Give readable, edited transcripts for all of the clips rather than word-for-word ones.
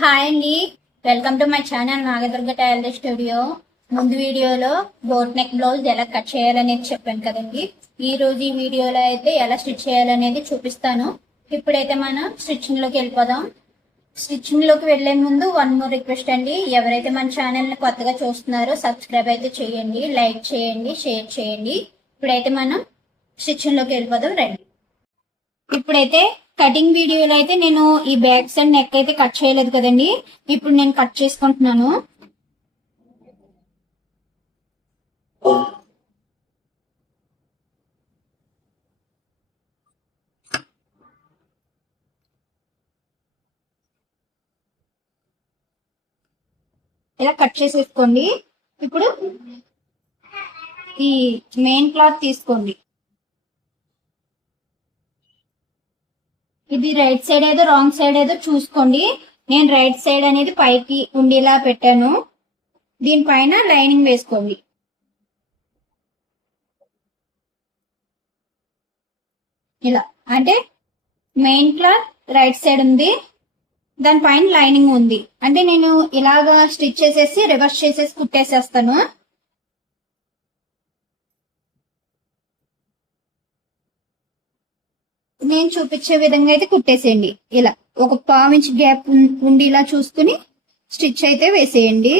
Hi అండి. Welcome to my channel Nagadurga tailor studio. ముందు వీడియోలో బోట్ నెక్ బ్లౌజ్ ఎలా కట్ చేయాలనేది చెప్పాను కదండి. ఈ రోజు ఈ వీడియోలో అయితే ఎలా స్టిచ్ చేయాలనేది చూపిస్తాను. ఇప్పుడైతే మనం స్టిచ్చింగ్ లోకి వెళ్ళిపోదాం. స్టిచ్చింగ్ లోకి వెళ్లే ముందు వన్ మోర్ రిక్వెస్ట్ అండి. ఎవరైతే మన ఛానల్ ని కొత్తగా చూస్తున్నారో సబ్స్క్రైబ్ అయితే చేయండి, లైక్ చేయండి, షేర్ చేయండి. ఇప్పుడైతే మనం స్టిచ్చింగ్ లోకి వెళ్ళిపోదాం రండి. ఇప్పుడైతే కటింగ్ వీడియోలో అయితే నేను ఈ బ్యాక్ సైడ్ నెక్ అయితే కట్ చేయలేదు కదండి. ఇప్పుడు నేను కట్ చేసుకుంటున్నాను. ఇలా కట్ చేసేసుకోండి. ఇప్పుడు ఈ మెయిన్ క్లాత్ తీసుకోండి. ఇది రైట్ సైడ్ ఏదో రాంగ్ సైడ్ ఏదో చూసుకోండి. నేను రైట్ సైడ్ అనేది పైకి ఉండేలా పెట్టాను. దీనిపైన లైనింగ్ వేసుకోండి. ఇలా అంటే మెయిన్ క్లాత్ రైట్ సైడ్ ఉంది, దానిపైన లైనింగ్ ఉంది. అంటే నేను ఇలాగా స్టిచ్ చేసేసి రివర్స్ చేసేసి కుట్టేసేస్తాను. నేను చూపించే విధంగా అయితే కుట్టేసేయండి. ఇలా ఒక పావించి గ్యాప్ ఉండేలా చూసుకుని స్టిచ్ అయితే వేసేయండి.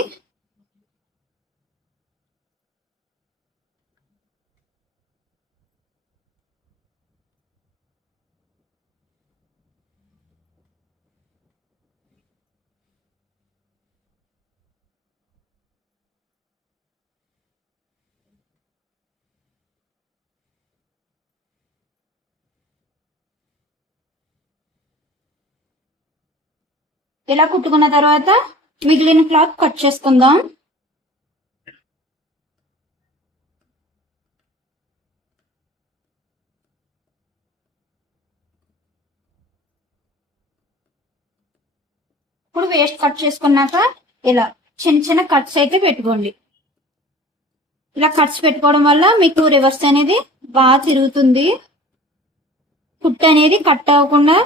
ఇలా కుట్టుకున్న తర్వాత మిగిలిన క్లాత్ కట్ చేసుకుందాం. ఇప్పుడు వేస్ట్ కట్ చేసుకున్నాక ఇలా చిన్న చిన్న కట్స్ అయితే పెట్టుకోండి. ఇలా కట్స్ పెట్టుకోవడం వల్ల మీకు రివర్స్ అనేది బాగా తిరుగుతుంది. కుట్టు అనేది కట్ అవ్వకుండా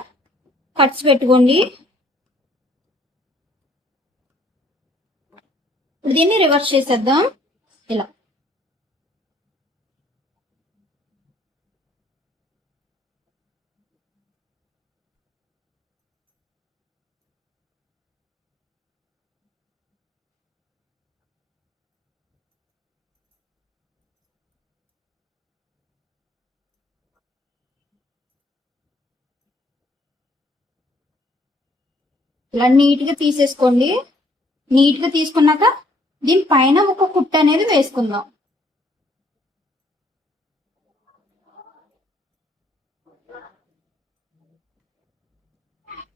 కట్స్ పెట్టుకోండి. ఇప్పుడు దీన్ని రివర్స్ చేసేద్దాం. ఇలా ఇలా నీట్ గా తీసేసుకోండి. నీట్ గా తీసుకున్నాక దీని పైన ఒక కుట్టు అనేది వేసుకుందాం.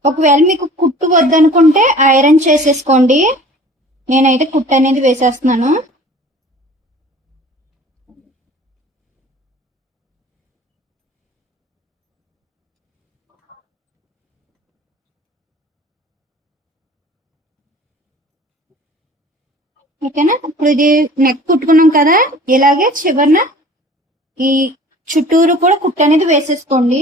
ఒకవేళ మీకు కుట్టు వద్దనుకుంటే ఐరన్ చేసేసుకోండి. నేనైతే కుట్టు అనేది వేసేస్తున్నాను. ఓకేనా? ఇప్పుడు ఇది నెక్ కుట్టుకున్నాం కదా, ఇలాగే చివరిన ఈ చుట్టూరు కూడా కుట్టు అనేది వేసేసుకోండి.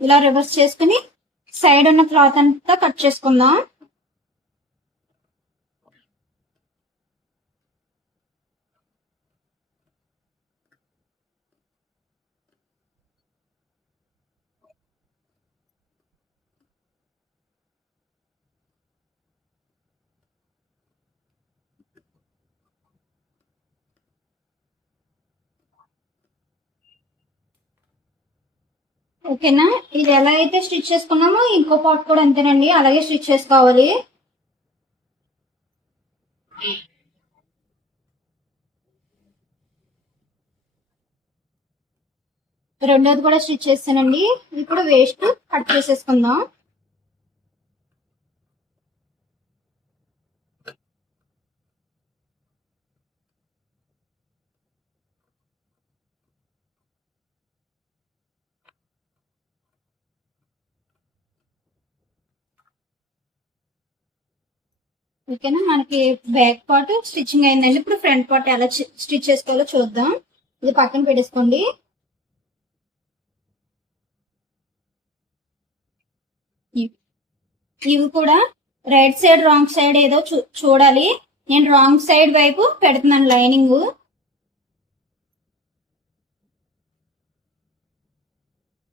ఇలా రివర్స్ చేసుకుని సైడ్ ఉన్న క్లాత్ అంతా కట్ చేసుకుందాం. ఓకేనా? ఇది ఎలా అయితే స్టిచ్ చేసుకున్నామో ఇంకో పార్ట్ కూడా అంతేనండి, అలాగే స్టిచ్ చేసుకోవాలి. రెండోది కూడా స్టిచ్ చేస్తానండి. ఇప్పుడు వేస్ట్ కట్ చేసేసుకుందాం. ఓకేనా, మనకి బ్యాక్ పార్ట్ స్టిచ్చింగ్ అయిందండి. ఇప్పుడు ఫ్రంట్ పార్ట్ ఎలా స్టిచ్ చేసుకోవాలో చూద్దాం. ఇది పక్కన పెట్టేసుకోండి. ఇవి కూడా రైట్ సైడ్ రాంగ్ సైడ్ ఏదో చూడాలి. నేను రాంగ్ సైడ్ వైపు పెడుతున్నాను లైనింగ్.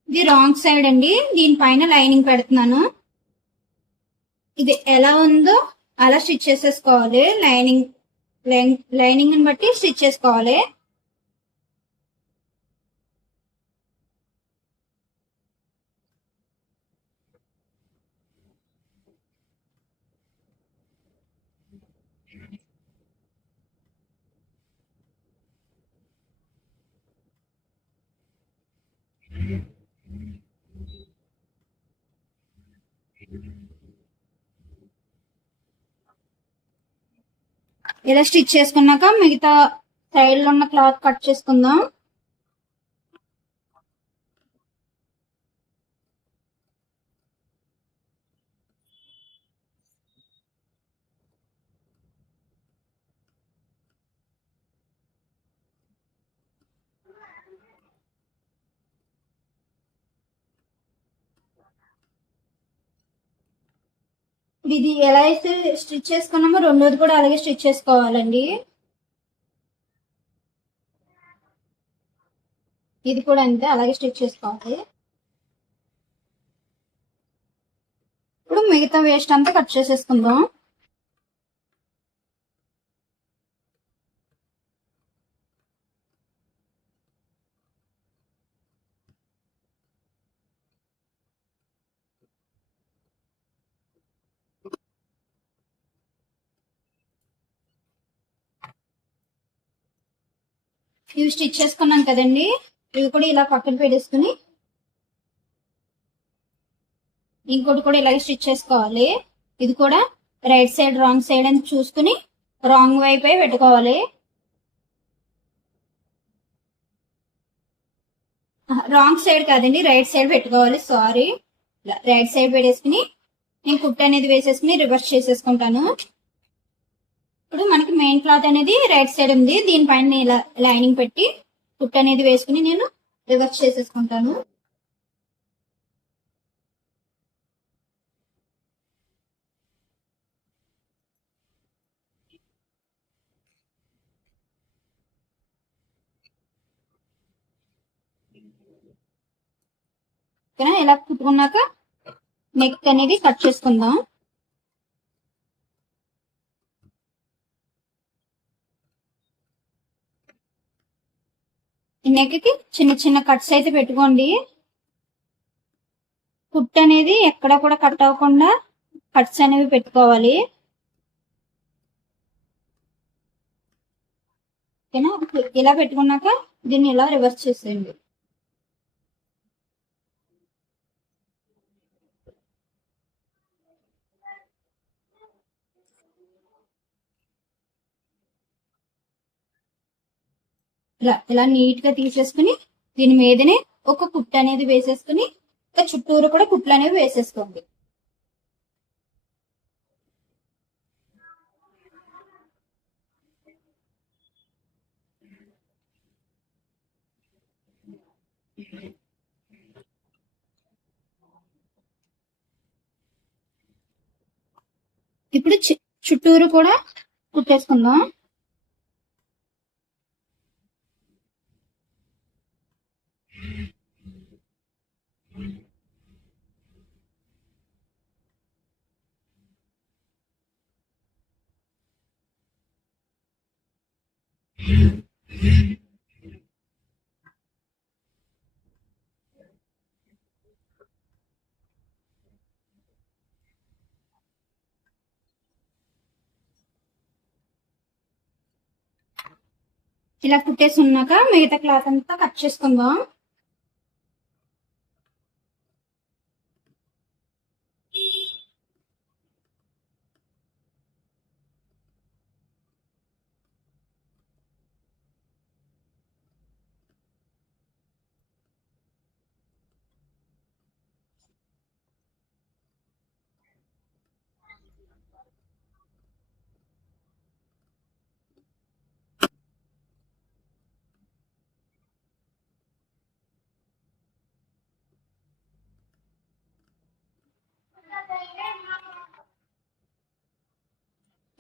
ఇది రాంగ్ సైడ్ అండి, దీనిపైన లైనింగ్ పెడుతున్నాను. ఇది ఎలా ఉందో అలా స్టిచ్ చేసేసుకోవాలి. లైనింగ్ బట్టి స్టిచ్ చేసుకోవాలి. ఇలా స్టిచ్ చేసుకున్నాక మిగతా సైడ్ లో ఉన్న క్లాత్ కట్ చేసుకుందాం. ఇది ఎలా అయితే స్టిచ్ చేసుకున్నామో రెండోది కూడా అలాగే స్టిచ్ చేసుకోవాలండి. ఇది కూడా అంతే, అలాగే స్టిచ్ చేసుకోవాలి. ఇప్పుడు మిగతా వేస్ట్ అంతా కట్ చేసేసుకుందాం. ఇవి స్టిచ్ చేసుకున్నాం కదండి, ఇవి కూడా ఇలా పక్కన పెట్టేసుకుని ఇంకోటి కూడా ఇలాగే స్టిచ్ చేసుకోవాలి. ఇది కూడా రైట్ సైడ్ రాంగ్ సైడ్ అని చూసుకుని రాంగ్ వైపే పెట్టుకోవాలి. రాంగ్ సైడ్ కాదండి, రైట్ సైడ్ పెట్టుకోవాలి. సారీ, రైట్ సైడ్ పెట్టేసుకుని నేను కుట్టు అనేది వేసేసుకుని రివర్స్ చేసేసుకుంటాను. ఇప్పుడు మనకి మెయిన్ క్లాత్ అనేది రైట్ సైడ్ ఉంది, దీనిపైన ఇలా లైనింగ్ పెట్టి కుట్టు అనేది వేసుకుని నేను రివర్స్ చేసేసుకుంటాను. ఇలా కుట్టుకున్నాక నెక్ అనేది కట్ చేసుకుందాం. నెక్ కి చిన్న చిన్న కట్స్ అయితే పెట్టుకోండి. కుట్టు అనేది ఎక్కడ కూడా కట్ అవ్వకుండా కట్స్ అనేవి పెట్టుకోవాలి. ఓకేనా, ఇలా పెట్టుకున్నాక దీన్ని ఇలా రివర్స్ చేసేయండి. ఇలా నీట్ గా తీసేసుకుని దీని మీదనే ఒక కుట్టు అనేది వేసేసుకుని ఇంకా చుట్టూరు కూడా కుట్లు అనేవి వేసేసుకోండి. ఇప్పుడు చుట్టూరు కూడా కుట్టేసుకుందాం. ఇలా కుట్టేసి ఉన్నాక మిగతా క్లాత్ అంతా కట్ చేసుకుందాం.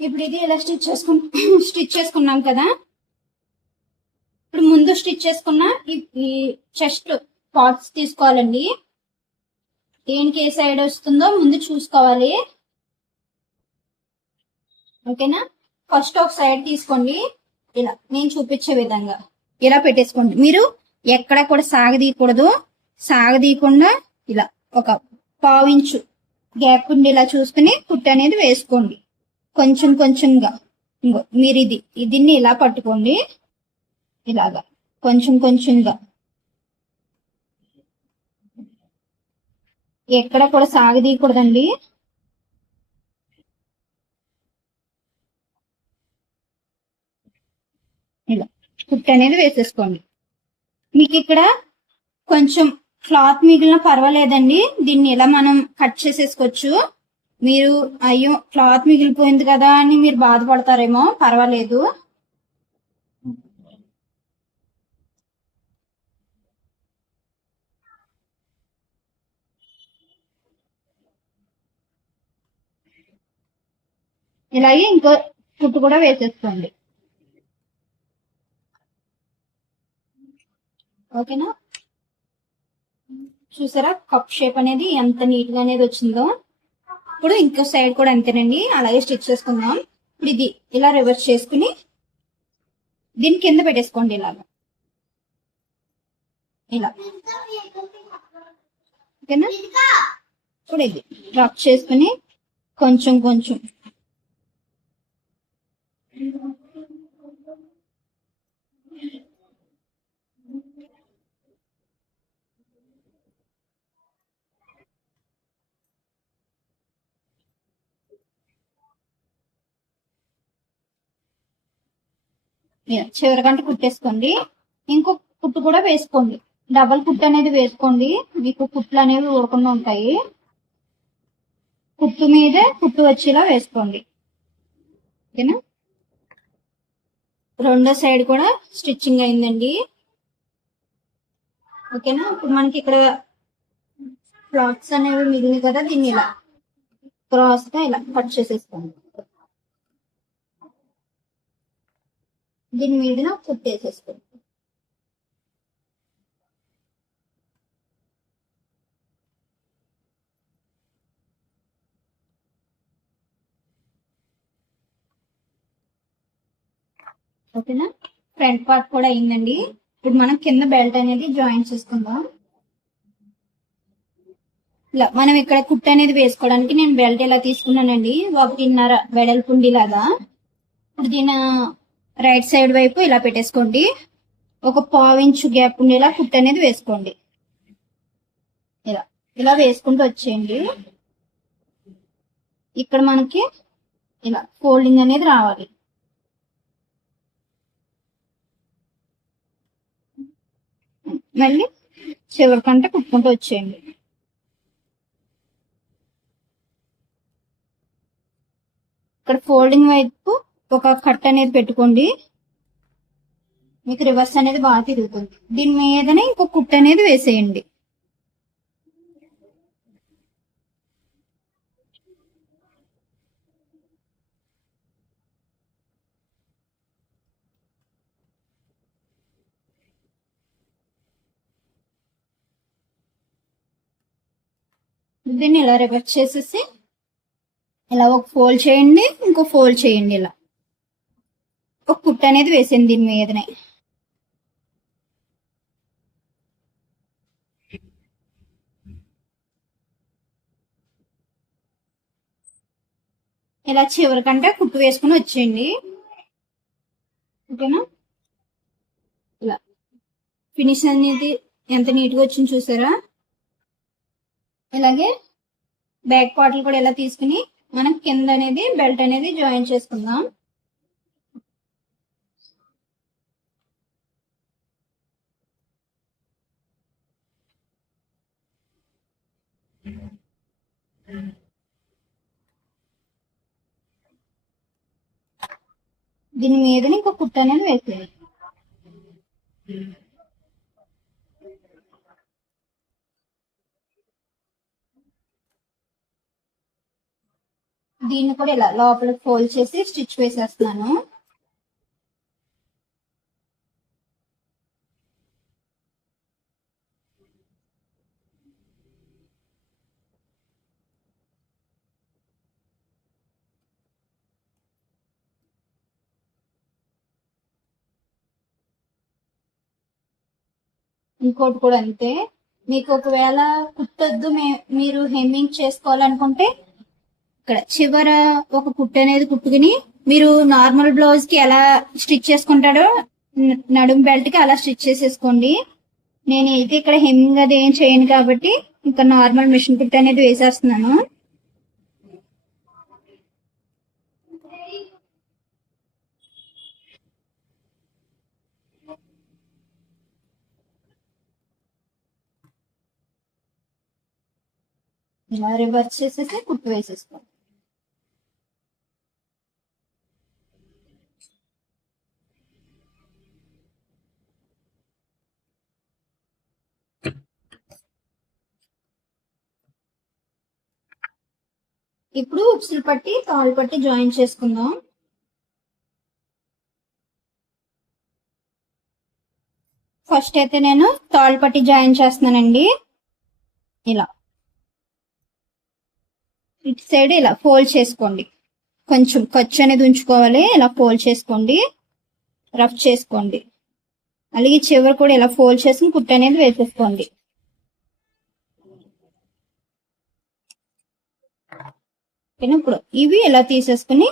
ఇప్పుడు ఇది ఇలా స్టిచ్ చేసుకున్నాం కదా. ఇప్పుడు ముందు స్టిచ్ చేసుకున్న ఈ చెస్ట్ పార్ట్స్ తీసుకోవాలండి. దేనికి ఏ సైడ్ వస్తుందో ముందు చూసుకోవాలి. ఓకేనా. ఫస్ట్ ఒక సైడ్ తీసుకోండి, ఇలా నేను చూపించే విధంగా ఇలా పెట్టేసుకోండి. మీరు ఎక్కడ కూడా సాగదీయకూడదు. సాగదీయకుండా ఇలా ఒక పావించు గ్యాప్ ఉండి ఇలా చూసుకుని కుట్టు అనేది వేసుకోండి. కొంచెం కొంచెంగా. ఇంకో మీరు దీన్ని ఇలా పట్టుకోండి, ఇలాగా కొంచెం కొంచెంగా. ఎక్కడ కూడా సాగదీయకూడదండి. ఇలా కుట్టు అనేది వేసేసుకోండి. మీకు ఇక్కడ కొంచెం క్లాత్ మిగిలిన పర్వాలేదండి, దీన్ని ఇలా మనం కట్ చేసేసుకోవచ్చు. మీరు అయ్యో క్లాత్ మిగిలిపోయింది కదా అని మీరు బాధపడతారేమో, పర్వాలేదు. ఇలాగే ఇంకో కుట్టు కూడా వేసేసుకోండి. ఓకేనా. చూసారా కప్ షేప్ అనేది ఎంత నీట్ గా అనేది వచ్చిందో. ఇప్పుడు ఇంకో సైడ్ కూడా అంతేనండి, అలాగే స్టిచ్ చేసుకుందాం. ఇప్పుడు ఇది ఇలా రివర్స్ చేసుకుని దీని కింద పెట్టేసుకోండి ఇలాగా, ఇలా. ఓకేనా. ఇప్పుడు ఇది డ్రాప్ చేసుకుని కొంచెం కొంచెం చివరికంటే కుట్టేసుకోండి. ఇంకో కుట్టు కూడా వేసుకోండి, డబల్ కుట్టు అనేది వేసుకోండి. మీకు కుట్లు అనేవి ఊడకుండా ఉంటాయి. కుట్టు మీదే కుట్టు వచ్చేలా వేసుకోండి. ఓకేనా. రెండో సైడ్ కూడా స్టిచ్చింగ్ అయిందండి. ఓకేనా. ఇప్పుడు మనకి ఇక్కడ క్లాత్స్ అనేవి మిగిలింది కదా, దీన్ని ఇలా క్రాస్ గా ఇలా కట్ చేసేసుకోండి. దీని మీద కుట్టేసేసుకోండి. ఓకేనా. ఫ్రంట్ పార్ట్ కూడా అయిందండి. ఇప్పుడు మనం కింద బెల్ట్ అనేది జాయిన్ చేసుకుందాం. ఇలా మనం ఇక్కడ కుట్టు అనేది వేసుకోవడానికి నేను బెల్ట్ ఇలా తీసుకున్నానండి, 1.5 వెడల్పుండి లాగా. ఇప్పుడు దీని రైట్ సైడ్ వైపు ఇలా పెట్టేసుకోండి. ఒక 1/4 ఇంచు గ్యాప్ ఉండేలా కుట్టు అనేది వేసుకోండి. ఇలా ఇలా వేసుకుంటూ వచ్చేయండి. ఇక్కడ మనకి ఇలా ఫోల్డింగ్ అనేది రావాలి. మళ్ళీ చివరికంటే కుట్టుకుంటూ వచ్చేయండి. ఇక్కడ ఫోల్డింగ్ వైపు ఒక కట్ అనేది పెట్టుకోండి, మీకు రివర్స్ అనేది బాగా తిరుగుతుంది. దీని మీదనే ఇంకో కుట్టు అనేది వేసేయండి. దీన్ని ఇలా రివర్స్ చేసేసి ఇలా ఒక ఫోల్డ్ చేయండి, ఇంకో ఫోల్డ్ చేయండి. ఇలా ఒక కుట్టు అనేది వేసేయండి దీని మీదనే. ఇలా చివరికంటే కుట్టు వేసుకుని వచ్చేయండి. ఓకేనా. ఇలా ఫినిష్ అనేది ఎంత నీట్ గా వచ్చింది చూసారా. ఇలాగే బ్యాక్ పార్ట్లు కూడా ఇలా తీసుకుని మనం కింద అనేది బెల్ట్ అనేది జాయిన్ చేసుకుందాం. దీని మీదనే ఇంకో కుట్టు అనేది వేసేయాలి. దీన్ని కూడా ఇలా లోపలికి ఫోల్డ్ చేసి స్టిచ్ వేసేస్తున్నాను. ఇంకోటి కూడా అంతే. మీకు ఒకవేళ కుట్టొద్దు మీరు హెమ్మింగ్ చేసుకోవాలనుకుంటే ఇక్కడ చివర ఒక కుట్టు అనేది కుట్టుకుని మీరు నార్మల్ బ్లౌజ్ కి ఎలా స్టిచ్ చేసుకుంటాడో నడుము బెల్ట్ కి అలా స్టిచ్ చేసేసుకోండి. నేను అయితే ఇక్కడ హెమ్మింగ్ అది ఏం చేయను కాబట్టి ఇంకా నార్మల్ మిషన్ కుట్టు అనేది వేసేస్తున్నాను. ఇలా రివర్స్ చేసేసి కుట్టు వేసేసుకోండి. ఇప్పుడు ఉక్సులు పట్టి తాళ్ళు పట్టి జాయిన్ చేసుకుందాం. ఫస్ట్ అయితే నేను తాళ్ళు పట్టి జాయిన్ చేస్తున్నానండి. ఇలా ఇటు సైడ్ ఇలా ఫోల్డ్ చేసుకోండి. కొంచెం ఖర్చు అనేది ఉంచుకోవాలి. ఇలా ఫోల్డ్ చేసుకోండి, రఫ్ చేసుకోండి. అలాగే చివరి కూడా ఇలా ఫోల్డ్ చేసుకుని కుట్టు అనేది వేసేసుకోండి. ఇప్పుడు ఇవి ఇలా తీసేసుకుని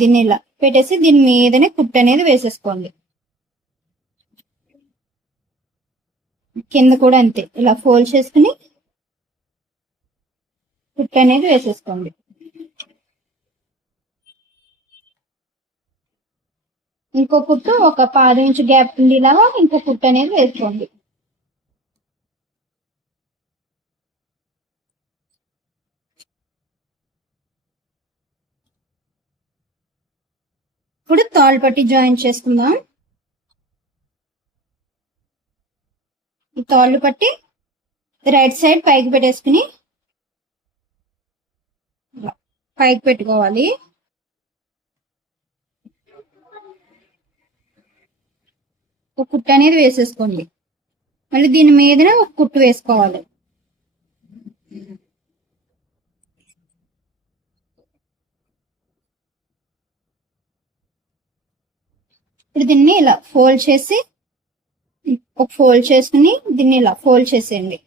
దీన్ని ఇలా పెట్టేసి దీని మీదనే కుట్టు అనేది వేసేసుకోండి. కింద కూడా అంతే, ఇలా ఫోల్డ్ చేసుకుని కుట్టు అనేది వేసేసుకోండి. ఇంకో కుట్టు ఒక 10 ఇంచు గ్యాప్ ఉండేలాగా ఇంకో కుట్టు అనేది వేసుకోండి. ఇప్పుడు తాళ్ళు పట్టి జాయిన్ చేసుకుందాం. ఈ తాళ్ళు పట్టి రైట్ సైడ్ పైకి పెట్టేసుకుని పైకి పెట్టుకోవాలి. ఒక కుట్టు అనేది వేసేసుకోండి. మళ్ళీ దీని మీదనే ఒక కుట్టు వేసుకోవాలి. ఇప్పుడు దీన్ని ఇలా ఫోల్డ్ చేసి ఒక ఫోల్డ్ చేసుకుని దీన్ని ఇలా ఫోల్డ్ చేసేయండి.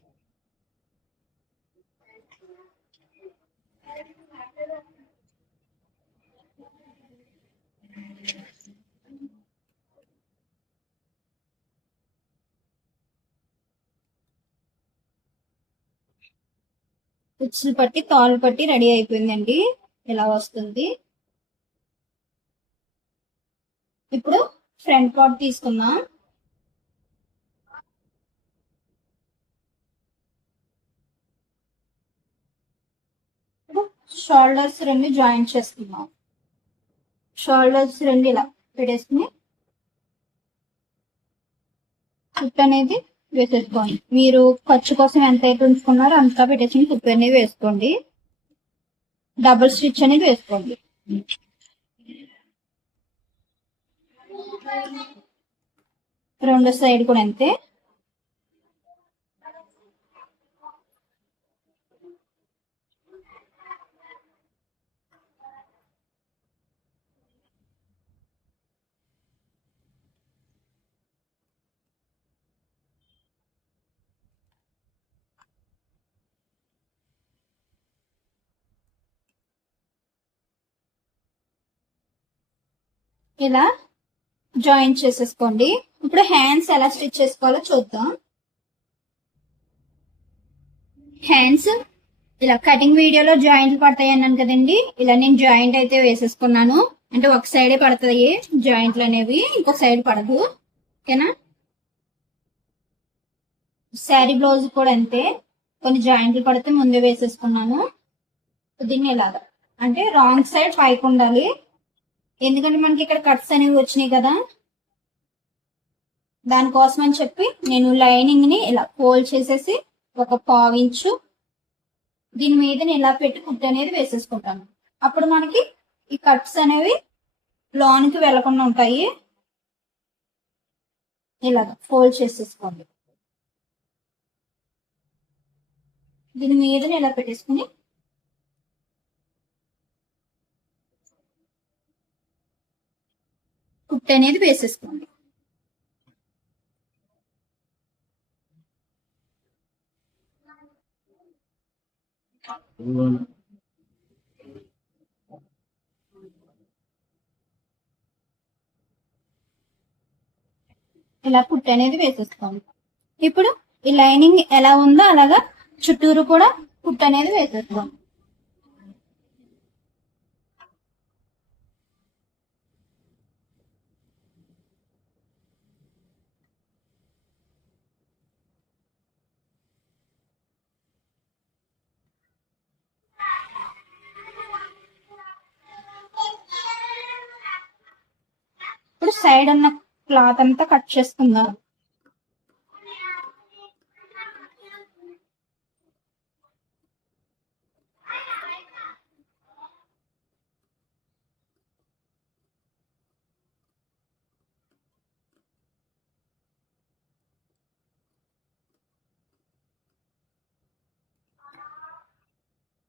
ఉచ్చులు పట్టి తాళ్ళు పట్టి రెడీ అయిపోయిందండి. ఇలా వస్తుంది. ఇప్పుడు ఫ్రంట్ పార్ట్ తీసుకుందాం. షోల్డర్స్ రెండు జాయింట్ చేసుకుందాం. షోల్డర్స్ రెండు ఇలా పెట్టేసుకుని కుట్టు అనేది వేసేసుకోండి. మీరు ఖర్చు కోసం ఎంత అయితే ఉంచుకున్నారో అంతా పెట్టేసి కుట్టు అనేది వేసుకోండి. డబుల్ స్టిచ్ అనేది వేసుకోండి. రెండో సైడ్ కూడా అంతే. ఇలా జాయిన్ చేసేసుకోండి. ఇప్పుడు హ్యాండ్స్ ఎలా స్టిచ్ చేసుకోవాలో చూద్దాం. హ్యాండ్స్ ఇలా కటింగ్ వీడియోలో జాయింట్లు పడతాయి అన్నాను కదండి. ఇలా నేను జాయింట్ అయితే వేసేసుకున్నాను. అంటే ఒక సైడే పడతాయి జాయింట్లు అనేవి, ఇంకొక సైడ్ పడదు. ఓకేనా? శారీ బ్లౌజ్ కూడా అంతే, కొన్ని జాయింట్లు పడితే ముందే వేసేసుకున్నాను. దీన్ని ఇలాగా అంటే రాంగ్ సైడ్ పైకి ఉండాలి. ఎందుకంటే మనకి ఇక్కడ కట్స్ అనేవి వచ్చినాయి కదా, దానికోసం అని చెప్పి నేను లైనింగ్ ని ఇలా ఫోల్డ్ చేసేసి ఒక 1/4 ఇంచు దీని మీద ఇలా పెట్టి కుట్టు అనేది వేసేసుకుంటాను. అప్పుడు మనకి ఈ కట్స్ అనేవి లోనికి వెళ్లకుండా ఉంటాయి. ఇలాగ ఫోల్డ్ చేసేసుకోండి. దీని మీద ఇలా పెట్టేసుకుని కుట్టు అనేది వేసేసుకోండి. ఇలా కుట్టు అనేది వేసేసుకోండి. ఇప్పుడు ఈ లైనింగ్ ఎలా ఉందో అలాగా చుట్టూరు కూడా కుట్టు అనేది వేసేసుకోండి. ఇప్పుడు సైడ్ ఉన్న క్లాత్ అంతా కట్ చేసుకుందాం.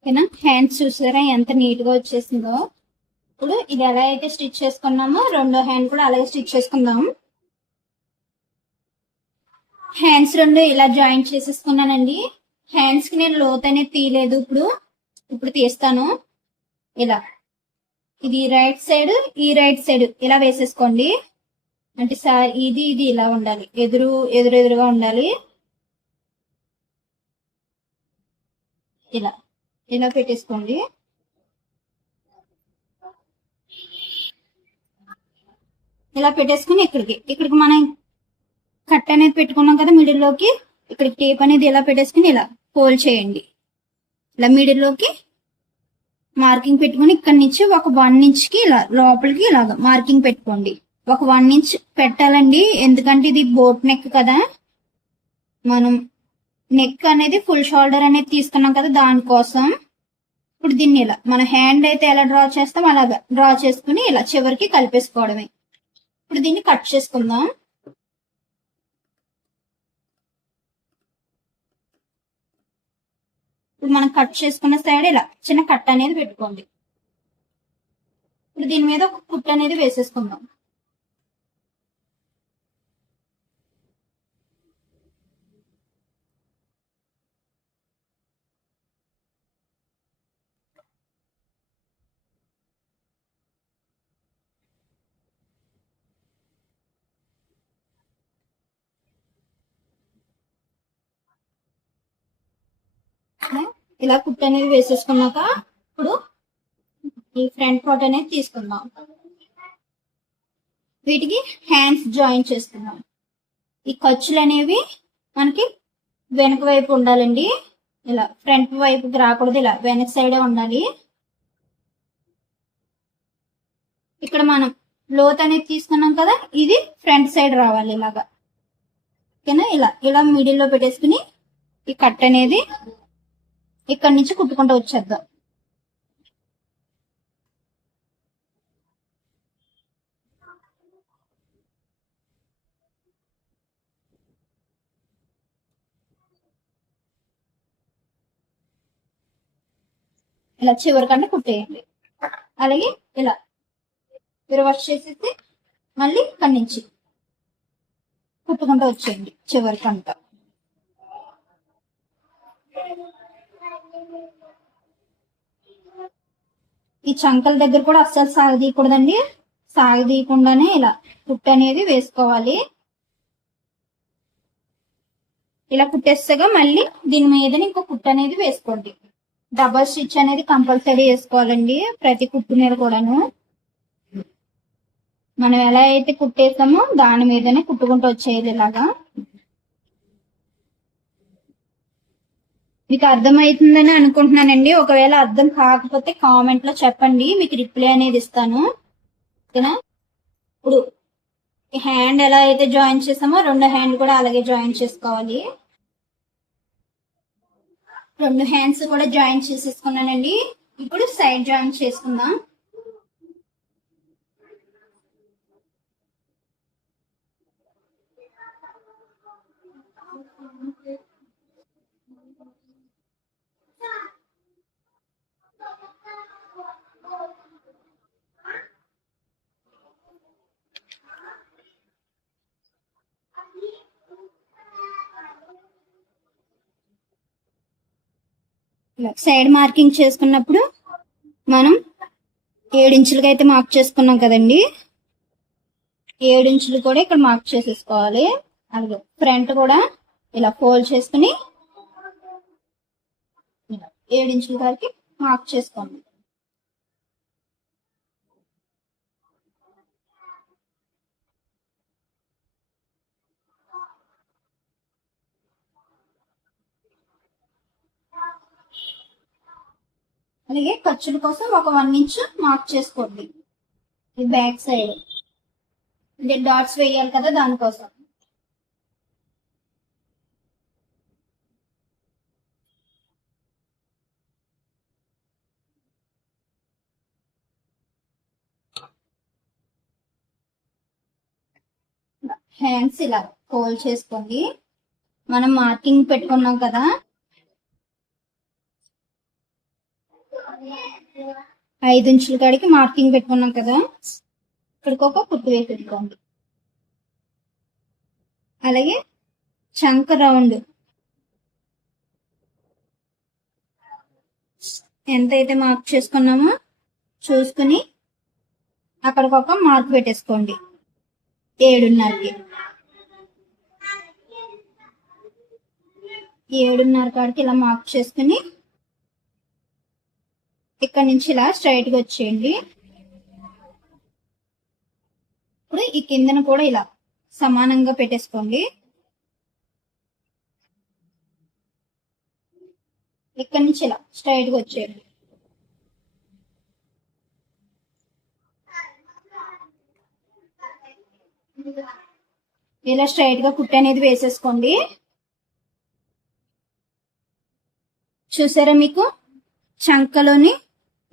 ఓకేనా? హ్యాండ్స్ చూసారా ఎంత నీట్ గా వచ్చేసిందో. ఇప్పుడు ఇది ఎలా అయితే స్టిచ్ చేసుకున్నామో రెండో హ్యాండ్ కూడా అలాగే స్టిచ్ చేసుకుందాం. హ్యాండ్స్ రెండు ఇలా జాయింట్ చేసేసుకున్నానండి. హ్యాండ్స్ కి నేను లోత్ అనేది తీయలేదు. ఇప్పుడు తీస్తాను. ఇలా ఇది రైట్ సైడ్, ఈ రైట్ సైడ్ ఇలా వేసేసుకోండి. అంటే ఇది ఇలా ఉండాలి, ఎదురుగా ఉండాలి. ఇలా ఇలా పెట్టేసుకోండి. ఇలా పెట్టేసుకుని ఇక్కడికి మనం కట్ అనేది పెట్టుకున్నాం కదా మిడిల్లోకి, ఇక్కడికి టేప్ అనేది ఇలా పెట్టేసుకుని ఇలా ఫోల్డ్ చేయండి. ఇలా మిడిల్లోకి మార్కింగ్ పెట్టుకుని ఇక్కడ నుంచి ఒక 1 ఇంచ్ కి ఇలా లోపలికి ఇలాగా మార్కింగ్ పెట్టుకోండి. ఒక 1 ఇంచ్ పెట్టాలండి, ఎందుకంటే ఇది బోట్ నెక్ కదా. మనం నెక్ అనేది ఫుల్ షోల్డర్ అనేది తీసుకున్నాం కదా, దానికోసం. ఇప్పుడు దీన్ని ఇలా మన హ్యాండ్ అయితే ఎలా డ్రా చేస్తాం అలాగా డ్రా చేసుకుని ఇలా చివరికి కలిపేసుకోవడమే. ఇప్పుడు దీన్ని కట్ చేసుకుందాం. ఇప్పుడు మనం కట్ చేసుకున్న సైడ్ ఇలా చిన్న కట్ అనేది పెట్టుకోండి. ఇప్పుడు దీని మీద ఒక కుట్టు అనేది వేసేసుకుందాం. ఇలా కుట్టు అనేది వేసేసుకున్నాక ఇప్పుడు ఈ ఫ్రంట్ పార్ట్ అనేది తీసుకుందాం. వీటికి హ్యాండ్స్ జాయిన్ చేసుకుందాం. ఈ ఖర్చులు అనేవి మనకి వెనక వైపు ఉండాలండి. ఇలా ఫ్రంట్ వైపుకి రాకూడదు, ఇలా వెనక సైడే ఉండాలి. ఇక్కడ మనం లోత్ అనేది తీసుకున్నాం కదా, ఇది ఫ్రంట్ సైడ్ రావాలి ఇలాగా. ఓకేనా? ఇలా మిడిల్ లో పెట్టేసుకుని ఈ కట్ అనేది ఇక్కడ నుంచి కుట్టుకుంటూ వచ్చేద్దాం. ఇలా చివరికంటే కుట్టేయండి. అలాగే ఇలా రివర్స్ చేసేసి మళ్ళీ ఇక్కడి నుంచి కుట్టుకుంటూ వచ్చేయండి చివరికంతా. ఈ చంకల దగ్గర కూడా అస్సలు సాగదీయకూడదండి. సాగదీయకుండానే ఇలా కుట్టు అనేది వేసుకోవాలి. ఇలా కుట్టేస్తాగా మళ్ళీ దీని మీద ఇంకో కుట్టు అనేది వేసుకోండి. డబల్ స్టిచ్ అనేది కంపల్సరీ వేసుకోవాలండి ప్రతి కుట్టు మీద కూడాను. మనం ఎలా అయితే కుట్టేస్తామో దాని మీదనే కుట్టుకుంటూ వచ్చేది ఇలాగా. మీకు అర్థమవుతుందని అనుకుంటున్నానండి. ఒకవేళ అర్థం కాకపోతే కామెంట్ లో చెప్పండి, మీకు రిప్లై అనేది ఇస్తాను. ఓకేనా? ఇప్పుడు హ్యాండ్ ఎలా అయితే జాయిన్ చేసామో రెండో హ్యాండ్ కూడా అలాగే జాయిన్ చేసుకోవాలి. రెండు హ్యాండ్స్ కూడా జాయిన్ చేసేసుకున్నానండి. ఇప్పుడు సైడ్ జాయిన్ చేసుకుందాం. సైడ్ మార్కింగ్ చేసుకున్నప్పుడు మనం 7 ఇంచులకి అయితే మార్క్ చేసుకున్నాం కదండి. 7 ఇంచులు కూడా ఇక్కడ మార్క్ చేసేసుకోవాలి. అలాగే ఫ్రంట్ కూడా ఇలా ఫోల్డ్ చేసుకుని 7 ఇంచుల వరకు మార్క్ చేసుకోండి. అలాగే ఖర్చుల కోసం ఒక 1 ఇంచ్ మార్క్ చేసుకోండి. ఈ బ్యాక్ సైడ్ అంటే డాట్స్ వేయాలి కదా, దానికోసం. హ్యాండ్స్ ఇలా ఫోల్డ్ చేసుకోండి. మనం మార్కింగ్ పెట్టుకున్నాం కదా, 5 ఇంచుల కాడికి మార్కింగ్ పెట్టుకున్నాం కదా, ఇక్కడికి ఒక కుట్టు వేసేసుకోండి. అలాగే చంక రౌండ్ ఎంతైతే మార్క్ చేసుకున్నామో చూసుకుని అక్కడికి ఒక మార్క్ పెట్టేసుకోండి. 7.5కి 7.5 కాడికి ఇలా మార్క్ చేసుకుని ఇక్కడ నుంచి ఇలా స్ట్రైట్ గా వచ్చేయండి. ఇప్పుడు ఈ కిందన కూడా ఇలా సమానంగా పెట్టేసుకోండి. ఇక్కడ నుంచి ఇలా స్ట్రైట్ గా వచ్చేయండి. ఇలా స్ట్రైట్ గా కుట్టు అనేది వేసేసుకోండి. చూసారా, మీకు చంకలోని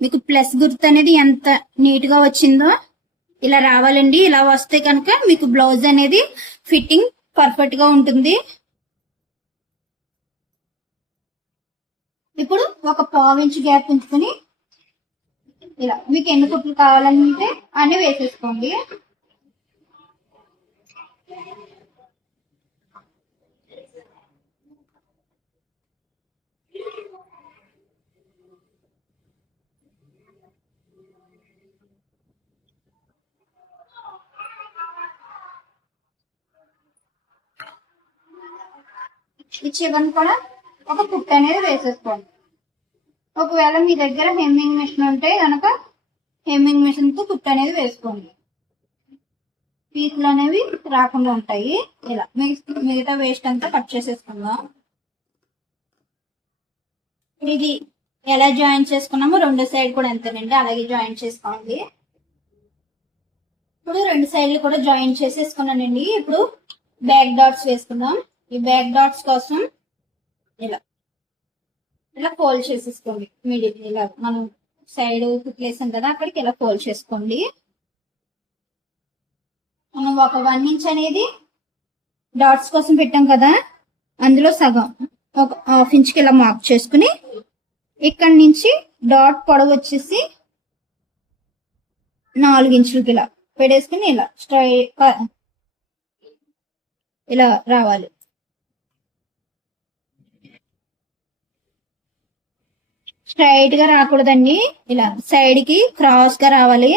మీకు ప్లస్ గుర్తు అనేది ఎంత నీట్ గా వచ్చిందో. ఇలా రావాలండి. ఇలా వస్తే కనుక మీకు బ్లౌజ్ అనేది ఫిట్టింగ్ పర్ఫెక్ట్ గా ఉంటుంది. ఇప్పుడు ఒక 1/2 ఇంచ్ గ్యాప్ ఉంచుకొని ఇలా మీకు ఎన్ని కుట్లు కావాలంటే అన్ని వేసేసుకోండి. ఈ చివరన కూడా ఒక కుట్టు అనేది వేసేసుకోండి. ఒకవేళ మీ దగ్గర హెమ్మింగ్ మిషన్ ఉంటే కనుక హెమ్మింగ్ మిషన్ తో కుట్టు అనేది వేసుకోండి. పీసులు అనేవి రాకుండా ఉంటాయి. ఇలా మిగతా వేస్ట్ అంతా కట్ చేసేసుకుందాం. ఇది ఎలా జాయిన్ చేసుకున్నామో రెండు సైడ్ కూడా ఎంతనండి అలాగే జాయిన్ చేసుకోండి. ఇప్పుడు రెండు సైడ్లు కూడా జాయిన్ చేసేసుకున్నానండి. ఇప్పుడు బ్యాక్ డాట్స్ వేసుకుందాం. ఈ బ్యాక్ డాట్స్ కోసం ఇలా ఇలా ఫోల్డ్ చేసేసుకోండి. మిడిల్ ఇలా మనం సైడ్ కుట్లేసాం కదా, అక్కడికి ఇలా ఫోల్డ్ చేసుకోండి. మనం ఒక 1 ఇంచ్ అనేది డాట్స్ కోసం పెట్టాం కదా, అందులో సగం ఒక 1/2 ఇంచ్కి ఇలా మార్క్ చేసుకుని ఇక్కడ నుంచి డాట్ పొడవు వచ్చేసి 4 ఇంచులకి ఇలా పెట్టేసుకుని ఇలా ఇలా రావాలి. స్ట్రైట్ గా రాకూడదండి, ఇలా సైడ్ కి క్రాస్ గా రావాలి.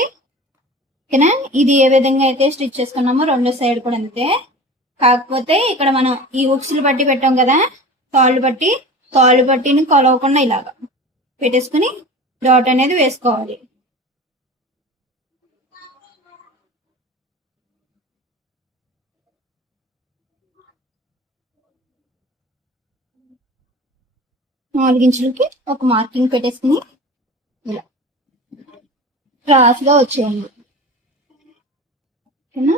ఓకేనా? ఇది ఏ విధంగా అయితే స్టిచ్ చేసుకున్నామో రెండో సైడ్ కూడా అంతే. కాకపోతే ఇక్కడ మనం ఈ హుక్స్లు బట్టి పెట్టాం కదా, కాళ్ళు బట్టిని కొలవకుండా ఇలాగా పెట్టేసుకుని డాట్ అనేది వేసుకోవాలి. నాలుగు ఇంచులకి ఒక మార్కింగ్ పెట్టేసుకుని ఇలా క్రాస్ గా వచ్చేయండి. ఓకేనా?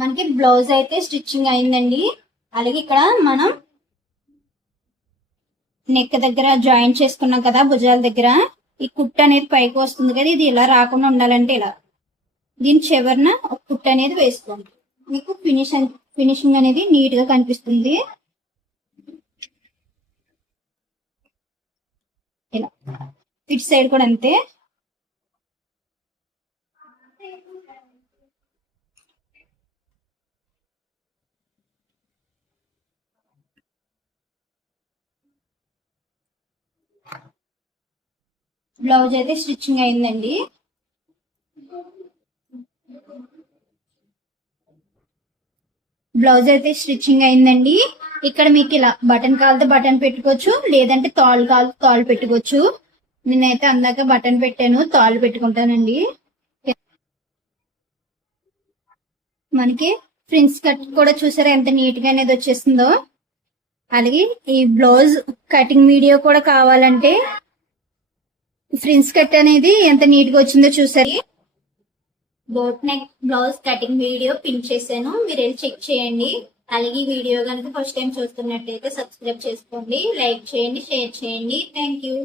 మనకి బ్లౌజ్ అయితే స్టిచ్చింగ్ అయిందండి. అలాగే ఇక్కడ మనం నెక్ దగ్గర జాయిన్ చేసుకున్నాం కదా, భుజాల దగ్గర ఈ కుట్టు అనేది పైకి వస్తుంది కదా, ఇది ఇలా రాకుండా ఉండాలంటే ఇలా దీని చివరన ఒక కుట్టు అనేది వేసుకోండి. మీకు ఫినిషింగ్ అనేది నీట్ గా కనిపిస్తుంది. ఇలా ఇటు సైడ్ కూడా అంతే. బ్లౌజ్ అయితే స్టిచ్చింగ్ అయిందండి. బ్లౌజ్ అయితే స్టిచ్చింగ్ అయిందండి. ఇక్కడ మీకు ఇలా బటన్ కావాలితే బటన్ పెట్టుకోవచ్చు, లేదంటే తాళ్ళు కావాలి తాళ్ళు పెట్టుకోవచ్చు. నేనైతే అందాక బటన్ పెట్టాను, తాళ్ళు పెట్టుకుంటానండి. మనకి ఫ్రిన్స్ కట్ కూడా చూసారా ఎంత నీట్ గా అనేది వచ్చేసిందో. అలాగే ఈ బ్లౌజ్ కటింగ్ వీడియో కూడా కావాలంటే ఫ్రిన్స్ కట్ అనేది ఎంత నీట్ గా వచ్చిందో చూసారు. Boat neck blouse cutting video pin చేశాను, మీరు వెళ్ళి చెక్ చేయండి. అలాగే ఈ వీడియో కనుక ఫస్ట్ టైం చూస్తున్నట్లయితే సబ్స్క్రైబ్ చేసుకోండి, లైక్ చేయండి, షేర్ చేయండి. Thank you.